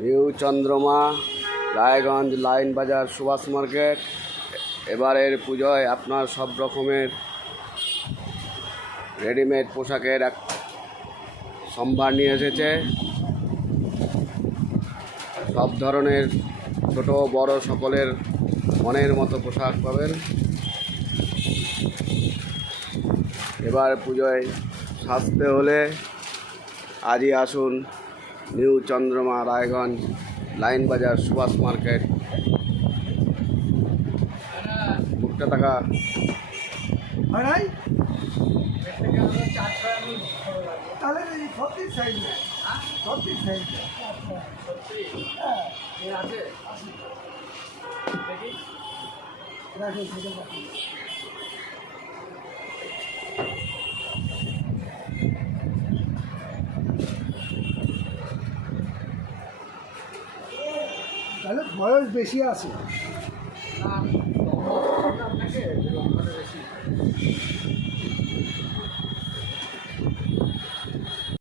New চন্দ্রমা Raiganj line বাজার Subhash market. এবারের পুজোয় আপনার সব রকমের রেডিমেড পোশাকের এক সম্ভার নিয়ে এসেছে। সব ধরনের ছোট বড় সকলের মনের মতো পোশাক পাবেন। এবার পুজোয় সাজতে হলে আজই আসুন নিউ চন্দ্রমা রায়গঞ্জ লাইন বাজার সুভাষ মার্কেট। বুকটা টাকা তাহলে 36 সাইজ তাহলে বয়স বেশি আছে।